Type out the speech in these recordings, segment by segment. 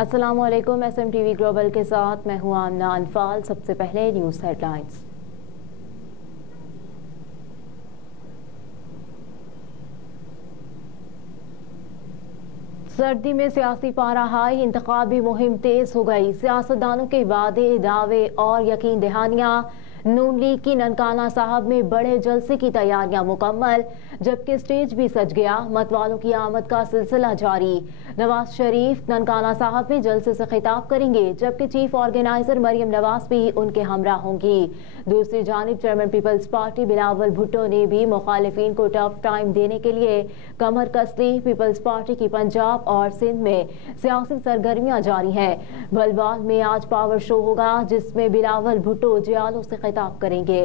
अस्सलामुअलैकुम। SMTV global के साथ मैं हूं आमना अनफाल। सबसे पहले न्यूज़ हेडलाइंस। सर्दी में सियासी पारा हाई, इंतखाबी मुहिम तेज हो गई। सियासतदानों के वादे, दावे और यकीन दहानियां। नून लीग की ननकाना साहब में बड़े जलसे की तैयारियां मुकम्मल, जबकि स्टेज भी सज गया। मतवालों की आमद का सिलसिला जारी। नवाज शरीफ ननकाना साहब में जलसे से खिताब करेंगे, जबकि चीफ ऑर्गेनाइजर मरियम नवाज भी उनके हमरा होंगी। दूसरी जानिब चेयरमैन पीपल्स पार्टी बिलावल भुट्टो ने भी मुखालिफिन को टफ टाइम देने के लिए कमर कस ली। पीपल्स पार्टी की पंजाब और सिंध में सियासी सरगर्मियां जारी हैं। बलवाल में आज पावर शो होगा, जिसमें बिलावल भुट्टो जियालों से खिताब करेंगे।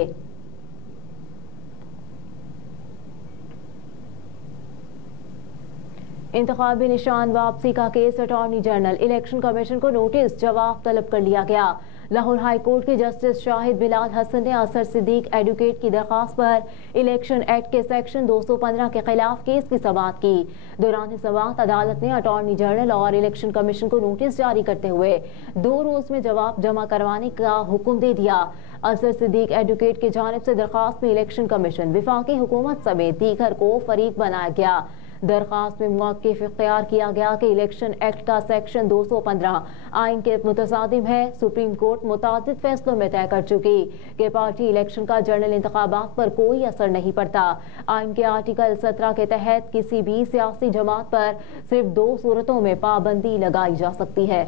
इंतखाबी निशान वापसी का case attorney general election commission को नोटिस जवाब तलब कर लिया गया। लाहौर हाई कोर्ट के जस्टिस शाहिद बिलाल हसन ने असर सिद्दीक एडवोकेट की दरखास्त पर इलेक्शन एक्ट के सेक्शन 215 के खिलाफ केस की समाअत की। दौरान समाअत अदालत ने अटॉर्नी जनरल और इलेक्शन कमीशन को नोटिस जारी करते हुए 2 रोज में जवाब जमा करवाने का हुक्म दे दिया। असर सिद्दीक एडवोकेट की जानिब से दरखास्त में इलेक्शन कमीशन, वफाकी हुकूमत समेत दीगर को फरीक बनाया गया। दरखास्त में मौक़िफ़ इख्तियार किया गया कि इलेक्शन एक्ट का सेक्शन 215 आइन के मुतसादिम है। सुप्रीम कोर्ट मुतादिद फैसलों में तय कर चुकी कि पार्टी इलेक्शन का जनरल इंतखाबात पर कोई असर नहीं पड़ता। आइन के आर्टिकल 17 के तहत किसी भी सियासी जमात पर सिर्फ 2 सूरतों में पाबंदी लगाई जा सकती है।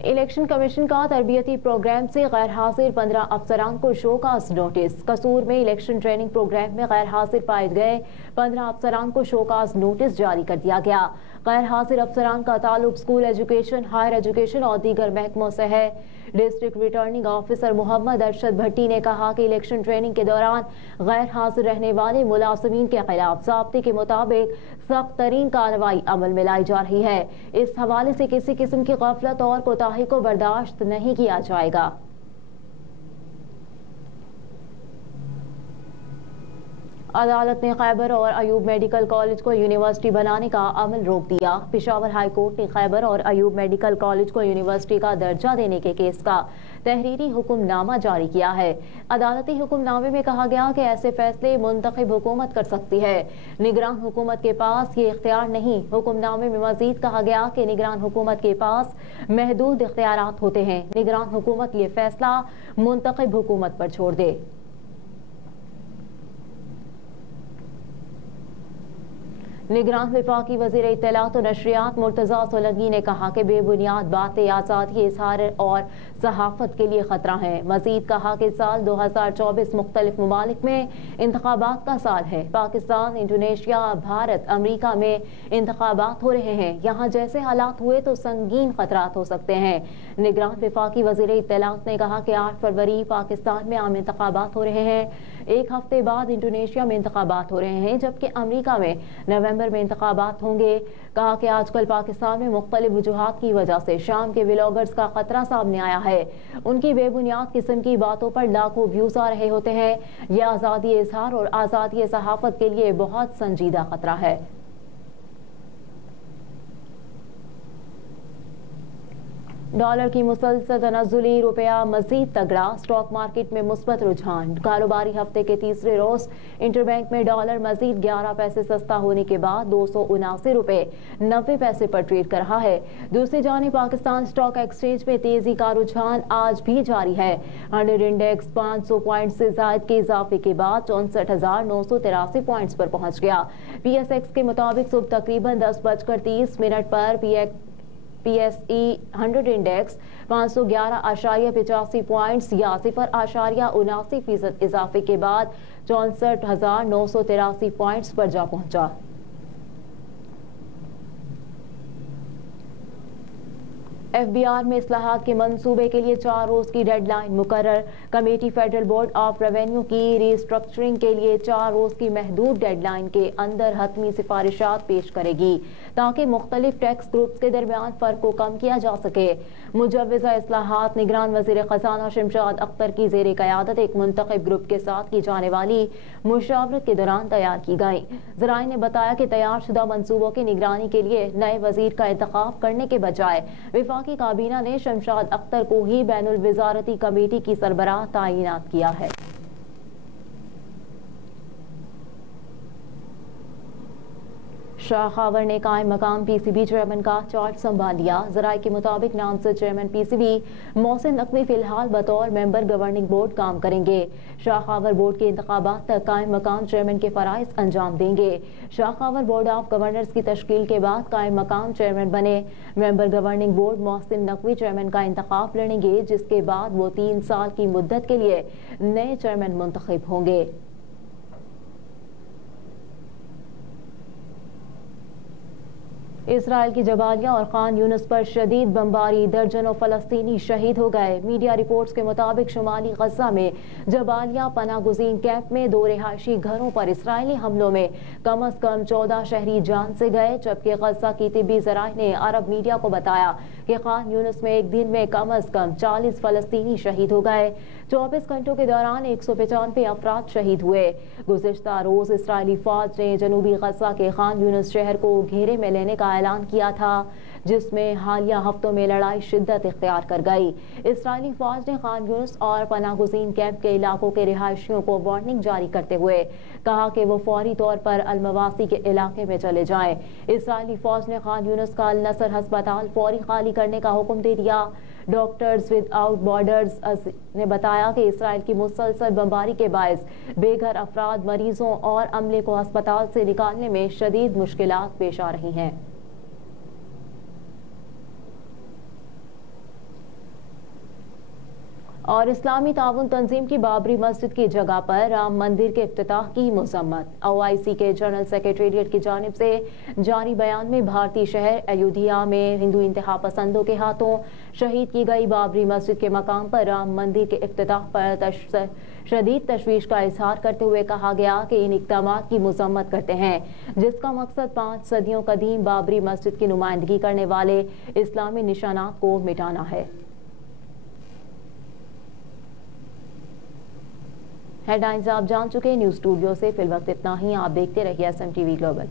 इलेक्शन कमीशन का तरबियती प्रोग्राम से गैर हाजिर 15 अफसरान को शोकाज नोटिस। कसूर में इलेक्शन ट्रेनिंग प्रोग्राम में गैर हाजिर पाए गए 15 अफसरान को शोकाज नोटिस जारी कर दिया गया। गैर हाजिर अफसरान का ताल्लुक स्कूल एजुकेशन, हायर एजुकेशन और दीगर महकमों से है। District returning officer Mohammad Arshad Bhatti ने कहा कि इलेक्शन ट्रेनिंग के दौरान गैर हाजिर रहने वाले मुलाजिमीन के खिलाफ ज़ाब्ते के मुताबिक सख्त तरीन कार्रवाई अमल में लाई जा रही है। इस हवाले से किसी किस्म की गफलत और कोताही को बर्दाश्त नहीं किया जाएगा। अदालत ने खैबर और अयूब मेडिकल कॉलेज को यूनिवर्सिटी बनाने का अमल रोक दिया। पेशावर हाई कोर्ट ने खैबर और अयूब मेडिकल कॉलेज को यूनिवर्सिटी का दर्जा देने के केस का तहरीरी हुक्मनामा जारी किया है। अदालती हुक्मनामे में कहा गया कि ऐसे फैसले मुंतखब हुकूमत कर सकती है, निगरान हुकूमत के पास ये इख्तियार नहीं। हुक्मनामे में मजीद कहा गया कि निगरान हुकूमत के पास महदूद इख्तियारात होते हैं। निगरान हुकूमत ये फैसला मुंतखब हुकूमत पर छोड़ दे। निगरान वफाकी वज़ीर इत्तलात और नशरियात मुर्तज़ा सोलंकी ने कहा कि बेबुनियाद बातें आज़ादी इज़हार और सहाफ़त के लिए ख़तरा है। मज़ीद कहा कि साल 2024 मुख्तलिफ ममालिक में इंतखाबात का साल है। पाकिस्तान, इंडोनेशिया, भारत, अमरीका में इंतखाबात हो रहे हैं। यहाँ जैसे हालात हुए तो संगीन खतरात हो सकते हैं। निगरान वफाकी वज़ीर इत्तलात ने कहा कि 8 फरवरी पाकिस्तान में आम इंतखाबात हो रहे हैं। 1 हफ्ते बाद इंडोनेशिया में इंतखाबात हो रहे हैं, जबकि अमरीका में नवंबर में इंतखाबात होंगे। कहा कि आजकल पाकिस्तान में मुख्तलिफ वजूहात की वजह से शाम के व्लॉगर्स का खतरा सामने आया है। उनकी बेबुनियाद किस्म की बातों पर लाखों व्यूज आ रहे होते हैं। यह आज़ादी इज़हार और आज़ादी सहाफ़त के लिए बहुत संजीदा खतरा है। डॉलर की मुसलसल तनज़्ज़ुली, रुपया मजीद तगड़ा। स्टॉक मार्केट में मुस्बत रुझान। कारोबारी हफ्ते के तीसरे रोज इंटरबैंक में डॉलर मजीद 11 पैसे सस्ता होने के बाद 279 रुपये 90 पैसे पर ट्रेड कर रहा है। दूसरी जानिब पाकिस्तान स्टॉक एक्सचेंज में तेजी का रुझान आज भी जारी है। 100 इंडेक्स 500 पॉइंट से ज्यादा के इजाफे के बाद 64,983 पॉइंट्स पर पहुंच गया। PSX के मुताबिक सुबह तकरीबन 10:30 पर PSE 100 इंडेक्स 511.85 पॉइंट्स या 0.79% इजाफे के बाद 64,983 पॉइंट्स पर जा पहुंचा। FBR में इस्लाहात के मंसूबे के लिए 4 रोज की डेडलाइन मुकर्रर। Committee federal board of revenue की रिस्ट्रक्चरिंग के लिए 4 रोज की महदूद डेडलाइन के अंदर हतमी सिफारिशात पेश करेगी ताकि मुख्तलिफ टैक्स ग्रुप्स के दरमियान फर्क को कम किया जा सके। मुजव्विज़ा इस्लाहात निगरान वज़ीर ख़ज़ाना शमशाद अख्तर की ज़ेर क़यादत एक मुंतखब ग्रुप के साथ की जाने वाली मुशावरत के दौरान तैयार की गई। ज़राए ने बताया कि तैयार शुदा मंसूबों की निगरानी के लिए नए वज़ीर का इंतखाब करने के बजाय वफाकी काबीना ने शमशाद अख्तर को ही बैनुल वज़ारती कमेटी की सरबराह तैनात किया है। शाह खावर ने कायम मकाम PCB चेयरमैन का चार्ज संभाल लिया। ज़राए के मुताबिक नामज़द चेयरमैन PCB मोहसिन नकवी फिलहाल बतौर मेंबर गवर्निंग बोर्ड काम करेंगे। शाह खावर बोर्ड के इंतखाबात तक कायम मकाम चेयरमैन के फराइज अंजाम देंगे। Shah Khawar board of governors की तश्कील के बाद कायम मकाम चेयरमैन बने। Member governing board Mohsin Naqvi chairman का इंतखाब लड़ेंगे, जिसके बाद वो 3 साल की मुद्दत के लिए नए चेयरमैन मुंतखब होंगे। इसराइल की जबालिया और खान यूनिस पर शदीद बमबारी, दर्जनों फलस्तीनी शहीद हो गए। मीडिया रिपोर्ट्स के मुताबिक शुमाली गजा में जबालिया पनागुज़ीन कैंप में 2 रिहायशी घरों पर इसराइली हमलों में कम अज कम 14 शहरी जान से गए, जबकि गजा की तिब्बी ज़राए ने अरब मीडिया को बताया कि खान यूनिस में एक दिन में कम अज कम 40 फलस्तीनी शहीद हो गए। 24 घंटों के दौरान 195 अफराद शहीद हुए। गुज़िश्ता रोज इसराइली फौज ने जनूबी गजा के खान यूनिस शहर को घेरे में लेने का ऐलान किया था, जिसमें हालिया हफ्तों में लड़ाई शिद्दत इख्तियार कर गई। इसराइली फौज ने खान यूनिस और पनागुज़ीन कैंप के इलाकों के रिहायशियों को वार्निंग जारी करते हुए कहा कि वो फौरी तौर पर अलमवासी के इलाके में चले जाएं। इसराइली फौज ने खान यूनिस का अल नसर अस्पताल फौरी खाली करने का हुक्म दे दिया। डॉक्टर्स विदाउट बॉर्डर्स ने बताया कि इसराइल की मुसलसल बमबारी के बायस बेघर अफराद, मरीजों और अमले को अस्पताल से निकालने में शदीद मुश्किलात पेश आ रही हैं। और इस्लामी ताउन तंजीम की बाबरी मस्जिद की जगह पर राम मंदिर के इफ्तिताह की मजम्मत। OIC के जनरल सेक्रेटेरिएट की जानिब से जारी बयान में भारतीय शहर अयोध्या में हिंदू इंतहा पसंदों के हाथों शहीद की गई बाबरी मस्जिद के मकाम पर राम मंदिर के इफ्तिताह पर शदीद तशवीश का इजहार करते हुए कहा गया कि इन इक़दामात की मजम्मत करते हैं, जिसका मकसद 5 सदियों कदीम बाबरी मस्जिद की नुमाइंदगी करने वाले इस्लामी निशानात को मिटाना है। हेडलाइंस आप जान चुके। न्यूज़ स्टूडियो से फिल वक्त इतना ही। आप देखते रहिए SMTV ग्लोबल।